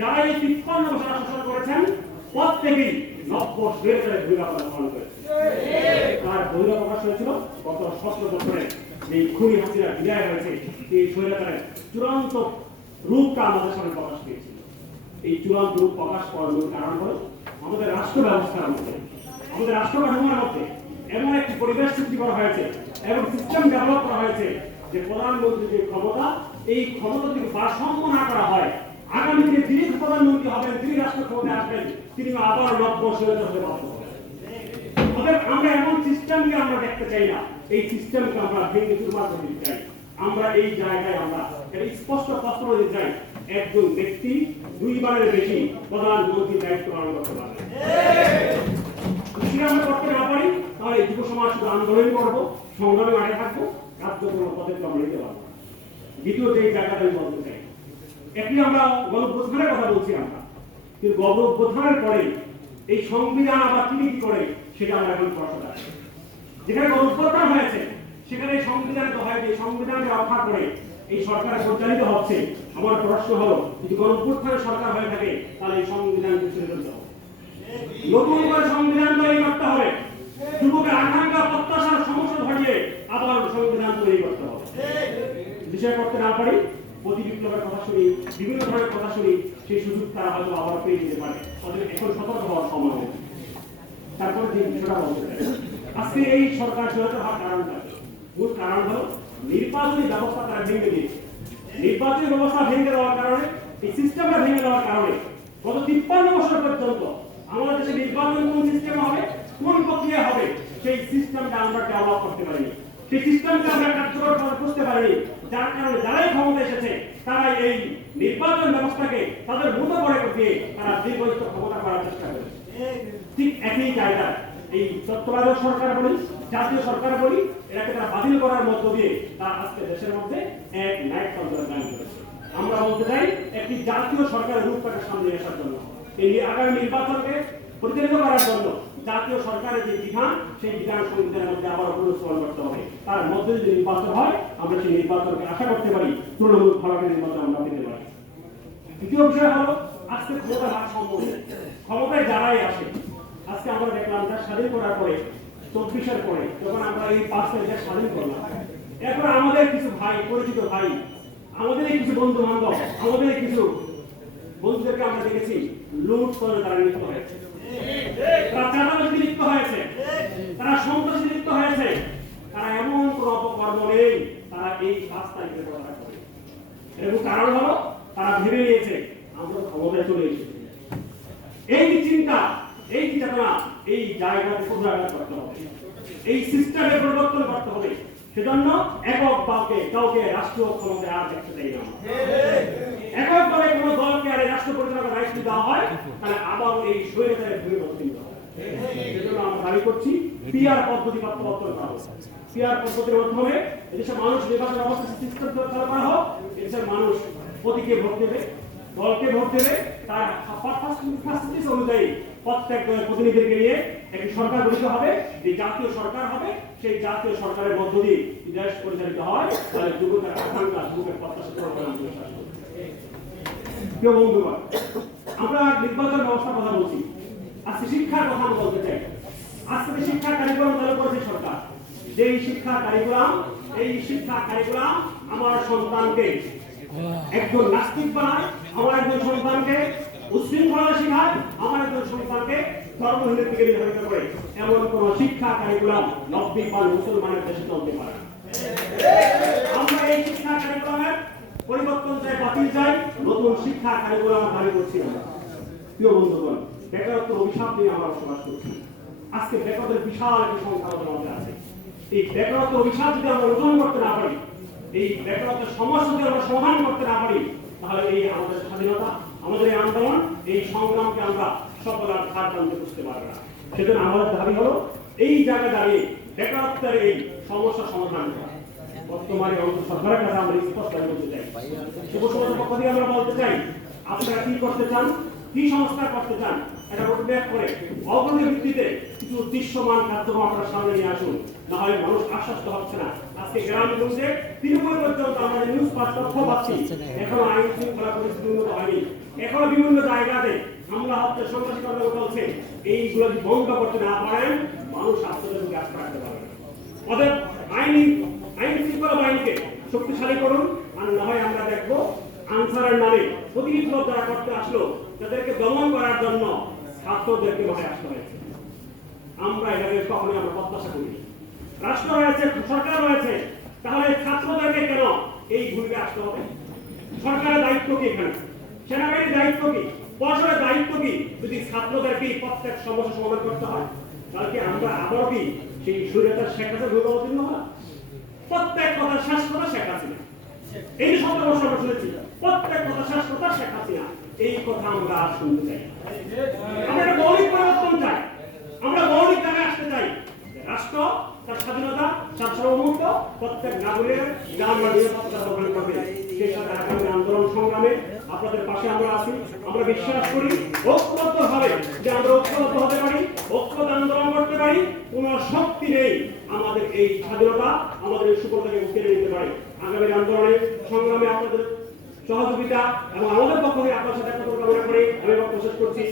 যারা এই শাসন করেছেন, প্রত্যেকেই আমাদের রাষ্ট্র ব্যবস্থার আমাদের রাষ্ট্র এমন একটি পরিবেশ সৃষ্টি করা হয়েছে এবং সিস্টেম ডেভেলপ করা হয়েছে যে প্রধানমন্ত্রীর যে ক্ষমতা, এই ক্ষমতা যদি ভারসাম্য না করা হয় আগামী দিনে যিনি প্রধানমন্ত্রী হবেন তিনি রাষ্ট্র ক্ষমতায় আসবেন, তিনি আবার নব্য সৈয়দ হতে আমরা এমন সিস্টেমকে আমরা দেখতে চাই না। এই সিস্টেমকে আমরা ভেঙে চুরমার করে দিতে চাই। আমরা এই জায়গায় আমরা এটা স্পষ্ট প্রশ্ন দিতে চাই। একজন ব্যক্তি দুইবারের বেশি প্রধানমন্ত্রী দায়িত্ব পালন করতে পারবে। যদি আমরা করতে না পারি, তাহলে যুব সমাজ শুধু আন্দোলন করব, সংগ্রামে মাঠে থাকব কার্যক্রম পদক্ষেপ আমরা নিতে পারব। দ্বিতীয় যে জায়গাটা আমি বলতে চাই। একটি আমরা গণপ্রধানের কথা বলছি আমরা। কিন্তু গণপ্রধানের পরে এই সংবিধান আবার তিনি কি করে, সেটা আমরা এখন প্রশ্ন আছে যেখানে গণপ্রধান হয়েছে, সেখানে সংবিধানে তো হয় যে সংবিধানকে রক্ষা করে এই সরকার পরিচালিত হচ্ছে। আমার প্রশ্ন হলো, যদি গণপ্রধানের সরকার হয়ে থাকে, তাহলে এই সংবিধান পিছনে হবে? নতুন করে সংবিধান তৈরি করতে হবে। যুবকের আকাঙ্ক্ষা, প্রত্যাশার সমস্যা ঘটিয়ে আবার সংবিধান তৈরি করতে হবে। বিষয় করতে না পারি প্রতি বিপ্লবের কথা শুনি, বিভিন্ন ধরনের কথা শুনি, সেই সুযোগ তারা হয়তো আবার পেয়ে যেতে পারে। এখন সতর্ক হওয়ার সময় হয়েছে যে বিষয়টা বলতে আজকে এই সরকার সহায়তা হওয়ার কারণটা মূল কারণ হলো নির্বাচনী ব্যবস্থা তারা ভেঙে দিয়েছে। নির্বাচনী ব্যবস্থা ভেঙে দেওয়ার কারণে, এই সিস্টেমটা ভেঙে দেওয়ার কারণে গত তিপ্পান্ন বছর পর্যন্ত আমাদের দেশে নির্বাচন কোন সিস্টেম হবে, কোন প্রক্রিয়া হবে, সেই সিস্টেমটা আমরা ডেভেলপ করতে পারিনি। সরকার জাতীয় সরকার বলি, এটাকে তারা করার মধ্য দিয়ে আজকে দেশের মধ্যে এক ন্যায় তন্ত্র দান একটি জাতীয় সরকারের রূপটাকে সামনে আসার জন্য, এই আগামী নির্বাচনকে পরিচালিত করার জন্য জাতীয় সরকারের যে বিধান, সেই বিধান সংবিধানের মধ্যে আবার অনুসরণ করতে হবে। তার মধ্যে যদি নির্বাচন হয়, আমরা সেই নির্বাচনকে আশা করতে পারি, তৃণমূল ফলাফলের নির্বাচন আমরা পেতে পারি। দ্বিতীয় বিষয় হলো, আজকে ক্ষমতা ভাগ সম্পর্কে ক্ষমতায় যারাই আসে, আজকে আমরা দেখলাম যা স্বাধীন করার পরে, চব্বিশের পরে, যখন আমরা এই পাঁচ তারিখে স্বাধীন করলাম। এখন আমাদের কিছু ভাই, পরিচিত ভাই আমাদের কিছু বন্ধু বান্ধব আমাদের কিছু বন্ধুদেরকে আমরা দেখেছি, লুট করে তারা তারা হয়েছে তারা সন্ত্রাসী লিপ্ত হয়েছে তারা এমন কোন অপকর্ম নেই তারা এই পাঁচ তারিখে কথা করে এবং কারণ হলো তারা ভেবে নিয়েছে, আমরা ক্ষমতায় চলে এসেছি। এই চিন্তা, এই চেতনা, এই জায়গাতে করতে হবে। এই সিস্টেমে পরিবর্তন করতে হবে। সেজন্য একক কাউকে কাউকে রাষ্ট্রীয় ক্ষমতায় আর দেখতে না। এককভাবে কোনো দলকে আর রাষ্ট্র দায়িত্ব দেওয়া হয়, তাহলে আবার এই স্বৈরাচারের পরিবর্তন হবে। সরকার গঠিত হবে যে জাতীয় সরকার হবে সেই জাতীয় সরকারের মধ্য দিয়ে দেশ পরিচালিত হয় তাহলে যুবকের আকাঙ্ক্ষা আমরা নির্বাচন ব্যবস্থার কথা বলছি। আজকে শিক্ষার কথা আমি বলতে চাই। আজকে যে শিক্ষা কারিকুলাম চালু করেছে সরকার। যেই শিক্ষা কারিকুলাম, এই শিক্ষা কারিকুলাম আমার সন্তানকে একজন নাস্তিক বানায়, আমার একজন সন্তানকে উশৃঙ্খলা শেখায়, আমার একজন সন্তানকে ধর্মহীনের দিকে নির্ধারিত করে। এমন কোন শিক্ষা কারিকুলাম নব্বই পাল মুসলমানের দেশে চলতে পারে আমরা এই শিক্ষা কারিকুলামের পরিবর্তন চাই, বাতিল চাই, নতুন শিক্ষা কারিকুলাম দাবি করছি আমরা। প্রিয় বন্ধুগণ বেকারত্ব অভিশাপ নিয়ে আমরা বসবাস করছি। আজকে বেকারদের বিশাল একটি সংখ্যা আমাদের আছে। এই বেকারত্ব অভিশাপ যদি আমরা রোধন করতে না পারি, এই বেকারত্বের সমস্যা যদি আমরা সমাধান করতে না পারি, তাহলে এই আমাদের স্বাধীনতা, আমাদের এই আন্দোলন, এই সংগ্রামকে আমরা সফল আর ধার টানতে বুঝতে পারব না। সেজন্য আমাদের দাবি হলো, এই জায়গায় দাঁড়িয়ে বেকারত্বের এই সমস্যা সমাধান করা। বর্তমানে সরকারের কাছে আমরা স্পষ্ট বলতে চাই। যুব সমাজের পক্ষ থেকে আমরা বলতে চাই, আপনারা কি করতে চান? কি সংস্কার করতে চান, এটা রোডম্যাপ করে অগ্রণী ভিত্তিতে কিছু দৃশ্যমান কার্যক্রম আপনার সামনে নিয়ে আসুন। না হয় মানুষ আশ্বস্ত হচ্ছে না। আজকে গ্রামগঞ্জে তৃণমূল পর্যন্ত আমরা নিউজ পাঁচ তথ্য পাচ্ছি এখনও আইন শৃঙ্খলা পরিস্থিতি উন্নত হয়নি। এখনও বিভিন্ন জায়গাতে হামলা হচ্ছে সন্ত্রাসী কর্মকাণ্ড চলছে। এইগুলো যদি বন্ধ করতে না পারেন, মানুষ আশ্চর্য গ্যাস রাখতে পারবে অতএব আইনি, আইন শৃঙ্খলা বাহিনীকে শক্তিশালী করুন। আর না হয় আমরা দেখব আনসারের নামে প্রতিনিধিত্ব যারা করতে আসলো তাদেরকে দমন করার জন্য ছাত্রদেরকে মাঠে আসতে হয়েছে। আমরা এটাকে কখনোই আমরা প্রত্যাশা করি রাষ্ট্র রয়েছে, সরকার রয়েছে, তাহলে ছাত্রদেরকে কেন এই ভূমিকা আসতে হবে? সরকারের দায়িত্ব কি এখানে? সেনাবাহিনীর দায়িত্ব কি? প্রশাসনের দায়িত্ব কি? যদি ছাত্রদেরকে প্রত্যেক সমস্যা সমাধান করতে হয়, তাহলে কি আমরা আবারও কি সেই সুরেতার শেখ হাসিনা ভূমিকা অবতীর্ণ হওয়া প্রত্যেক কথা শেষ কথা শেখ হাসিনা। এই শব্দ আমরা শুনেছি। প্রত্যেক কথা শেষ কথা শেখ এই কথা আমরা আর শুনতে চাই আমরা মৌলিক পরিবর্তন চাই। আমরা মৌলিক জায়গায় আসতে চাই। রাষ্ট্র, তার স্বাধীনতা, তার সার্বভৌমত্ব, প্রত্যেক নাগরিকের বা নিরাপত্তা প্রদান করবে। সেই সাথে আগামী আন্দোলন সংগ্রামে আপনাদের পাশে আমরা আছি। আমরা বিশ্বাস করি ঐক্যবদ্ধ ভাবে যে আমরা ঐক্যবদ্ধ হতে পারি ঐক্যবদ্ধ আন্দোলন করতে পারি, কোন শক্তি নেই আমাদের এই স্বাধীনতা, আমাদের এই সুফলতাকে কেড়ে নিতে পারে। আগামী আন্দোলনে সংগ্রামে আপনাদের সহযোগিতা এবং আমাদের পক্ষ থেকে আপনার সাথে কথা কামনা করে আমি বক্তব্য শেষ করছি।